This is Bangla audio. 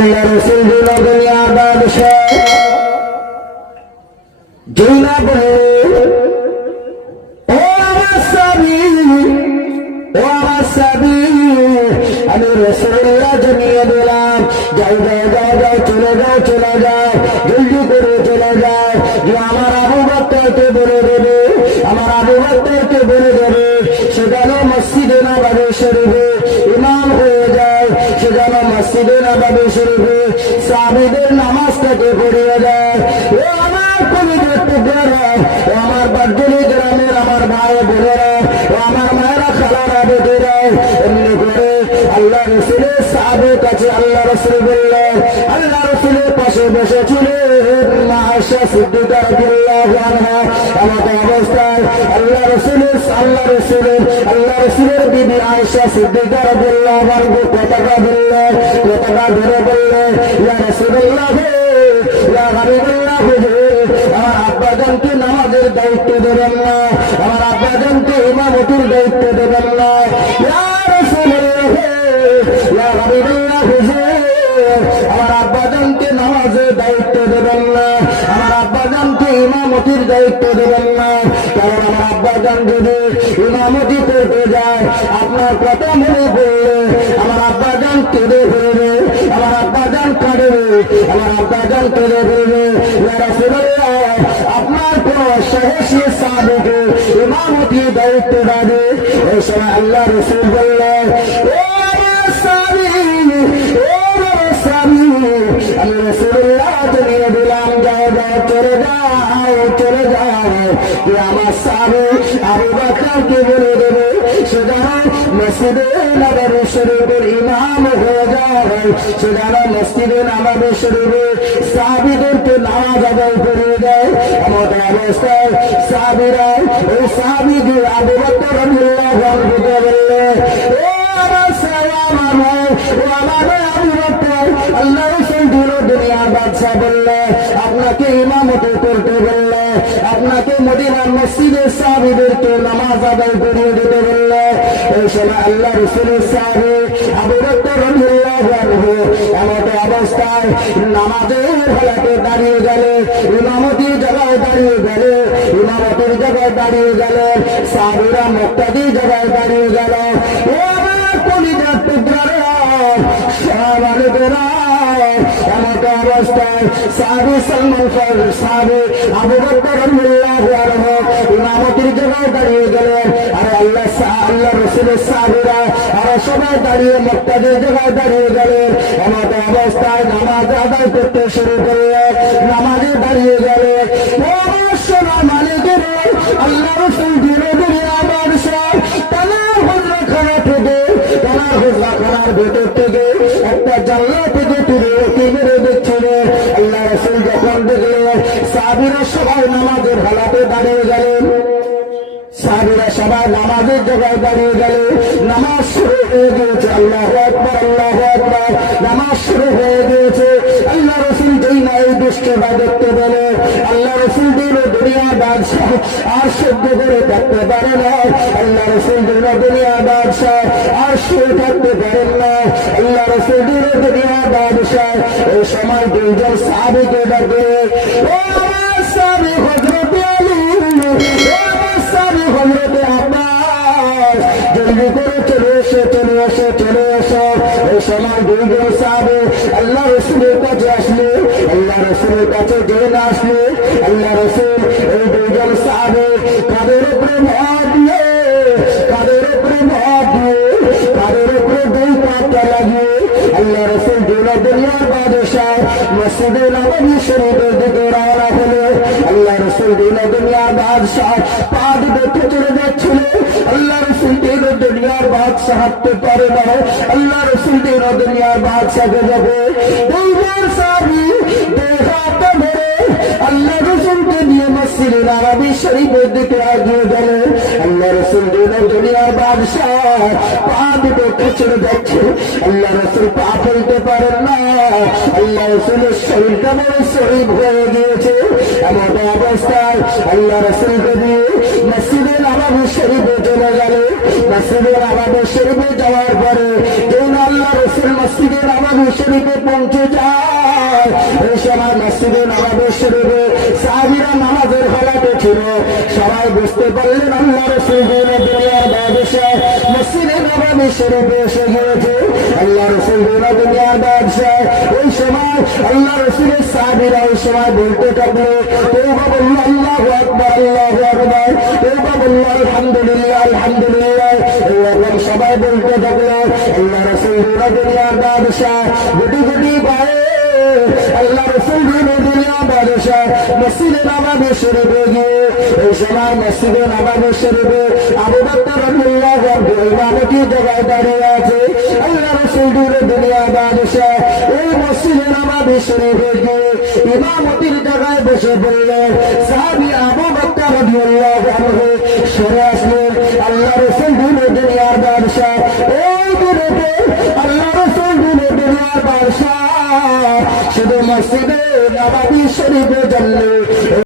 আল্লাহ রাসূল দুনিয়ার বাদশাহ দুনিয়া বলে ও আমার স্বামী ও আমার স্বামী আমি রাসূলুল্লাহ জানিয়ে দিলাম যাও যাও যাও যাও চলে যাও চলে যাও জলদি করে চলে যাও যে আমার আবু বকরকে বলে দেবে আমার আবু বকরকে বলে দেবে সে যেন মসজিদে নববী শরীফে ইমাম হয়ে যায় সে যেন মসজিদে নববী শরীফে সাহাবীদের নামাজটাকে পড়িয়ে দেয় ও আমার কলিজার টুকরারা ও আমার বার্জলি গ্রামের আমার ভাই বোনেরা ও আমার মায়েরা খালারা বেটিরা এমনি করে আল্লাহ রাসূলের সাহাবের কাছে আল্লাহ রাসূল বললেন আল্লাহ রাসূলের পাশে বসেছিলেন মা আয়েশা সিদ্দিকা রাদিয়াল্লাহু আনহা এমন অবস্থায় আল্লাহ রাসূলের বিবি আয়েশা সিদ্দিকা রাদিয়াল্লাহু আনহা কথাটা বললেন কথাটা ধরে বললেন ইয়া রাসূলুল্লাহ ইয়া হাবিবাল্লাহ আমার আব্বাজানকে নামাজের দায়িত্ব দেবেন না আমার আব্বাজানকে ইমামতির দায়িত্ব দেবেন না ইয়া রাসূলুল্লাহ ইয়া হাবিবাল্লাহ আমার আব্বাজানকে নামাজের দায়িত্ব দেবেন না আমার আব্বাজানকে ইমামতির দায়িত্ব দেবেন না কারণ আমার আব্বাজান যদি ইমামতি করতে যায় আপনার কথা মনে পড়লে আমার আব্বাজান কেঁদে ফেলবে আমার আব্বাজান কাঁদবে আমার আব্বাজান কেঁদে ফেলবে ইয়া রাসূলুল্লাহ আপনার কোন সাহসী সাহাবীকে ইমামতির দায়িত্ব দেবে এই সময় আল্লাহ রাসূল বললেন ও আমার সাহাবী আমি রাসূলুল্লাহ জানিয়ে দিলাম যাও যাও চলে যাও যে আমার সাহাবী আবু বকরকে বলে দেবে সে যেন মসজিদে নববী শরীফের ইমাম হয়ে যায় সে যেন মসজিদে নববী শরীফে সাহাবীদেরকে নামাজ আদায় করে দেয় এমন অবস্থায় সাহাবীরা ওই সাহাবীকে আবু বকর রাদিয়াল্লাহু আনহু বললে ও আমার সাহাবী আমার ভাই ও আমার আবু বকর আল্লাহ রাসূল দুনিয়ার বাদশা বললে আপনাকে ইমামতি করতে বললে আপনাকে মদিনার মসজিদের সাহাবীদেরকে নামাজ আদায় করিয়ে দিতে বললে এই সময় আল্লাহ রাসূলের সাহাবী আবু বকর রাদিয়াল্লাহু আনহু এমন অবস্থায় নামাজের হালাতে দাঁড়িয়ে গেলে ইমামতির জায়গায় দাঁড়িয়ে গেলে ইমামতির জায়গায় দাঁড়িয়ে গেলে সাহাবীরা মুক্তাদির জায়গায় দাঁড়িয়ে গেল ও আমার কলিজার টুকরারা সাহাবালিকেরা এমন অবস্থায় সাহাবী সালমান সাহাবী আবু বকর রাদিয়াল্লাহু আনহু ইমামতির জায়গায় দাঁড়িয়ে গেলেন আর আল্লাহ রাসূলের সাহাবীরা আর সবাই দাঁড়িয়ে মুক্তাদির জায়গায় দাঁড়িয়ে গেলেন এমন অবস্থায় নামাজ আদায় করতে শুরু করলেন নামাজে দাঁড়িয়ে গেলেন ও সোনার মালিকের আল্লাহ রাসূল দুনিয়ার বাদশা তানার হুজরাখানা থেকে তানার হুজরাখানার ভেতর থেকে একটা জানলা থেকে তুলে ওকে মেরে দিচ্ছিলেন আল্লাহ রাসূল যখন দেখলেন সাহাবীরা সবাই নামাজের হালাতে দাঁড়িয়ে গেলেন সাহাবীরা সবাই নামাজের জায়গায় দাঁড়িয়ে গেলে নামাজ শুরু হয়ে গিয়েছে আল্লাহু আকবার আল্লাহু আকবার নামাজ শুরু হয়ে গিয়েছে আল্লাহ রাসূল যেই না এই দৃশ্যটা দেখতে পেলেন আল্লাহ রাসূল দুনিয়ার বাদশাহ আর সহ্য করে থাকতে পারে না আল্লাহ রাসূল দুনিয়ার বাদশাহ আর শুয়ে থাকতে পারেন না আল্লাহ রাসূল দুনিয়ার বাদশাহ এই সময় দুইজন সাহাবীকে ডাকে ও আমার সাহাবী হযরত আলী ও আমার সাহাবী হযরত আব্বাস জলদি করে চলে এসো এই সময় দুইজন সাহাবী আল্লাহ রাসূলের কাছে আসলে আল্লাহ রাসূলের কাছে যেন আসলে আল্লাহ রাসূল এই দুইজন সাহাবী কাদের উপরে ভর দিয়ে কাদের উপরে দুই পাতা লাগিয়ে আল্লাহ রাসূল দুনিয়ার বাদশাহ মসজিদে নববী শরীফের দিকে রওনা হলো আল্লাহ রাসূল দুনিয়ার বাদশাহ পা দিকে চলে যাচ্ছিল আল্লাহ রাসূল দুনিয়ার বাদশাহ হাঁটতে পারে না আল্লাহ রাসূল দুনিয়ার বাদশাকে যাবে দুইবার সাহাবী হাত ধরে আল্লাহ রাসূলকে নিয়ে মসজিদে নববী শরীফের দিকে এগিয়ে গেলেন আল্লাহ রাসূল দুনিয়ার বাদশাহ পা দিকে চলে যাচ্ছে আল্লাহ রাসূল পা ফেলতে পারেন না আল্লাহ রাসূলের শরীরটা বড় শরীর হয়ে গিয়েছে এমন অবস্থায় আল্লাহ রাসূলকে দিয়ে মসজিদে নববী নববী শরীফে চলে গেল। মসজিদে নববী শরীফে যাওয়ার পরে যখন আল্লাহ রাসূল মসজিদে নববী শরীফে পৌঁছে যায়, এই সময় মসজিদে নববী শরীফে সাহাবীরা নামাজের হালাতে ছিল। সবাই বুঝতে পারলেন আল্লাহ রাসূল দুনিয়ার বাদশাহ মসজিদে নববী শরীফে এসে গিয়েছে। আল্লাহ রাসূল দুনিয়ার বাদশাহ। ওই সময় আল্লাহ রাসূলের সাহাবীরা ওই সময় বলতে থাকলো, তওবা বললো আল্লাহু আকবার, আল্লাহু আকবার, তওবা বললো আলহামদুলিল্লাহ, আলহামদুলিল্লাহ। এরকম সবাই বলতে থাকলো। আল্লাহ রাসূল দুনিয়ার বাদশাহ গুটি গুটি পায়ে আল্লাহ রাসূল দুনিয়ার বাদশাহ মসজিদে নববী শরীফে গিয়ে এই সময় মসজিদে নববী শরীফে আবু বকর রাদিয়াল্লাহু আনহু ইমামতি জায়গায় দাঁড়িয়ে আছে। আল্লাহ রাসূল দুনিয়ার বাদশাহ এই মসজিদে নববী শরীফে গিয়ে ইমামতির জায়গায় বসে পড়লেন। সাহাবী আবু বকর রাদিয়াল্লাহু আনহু সরে আসলেন। আল্লাহ রাসূল দুনিয়ার বাদশাহ এই দূরেতে আল্লাহ রাসূল দুনিয়ার বাদশাহ শুধু মসজিদে নববী শরীফে জন্য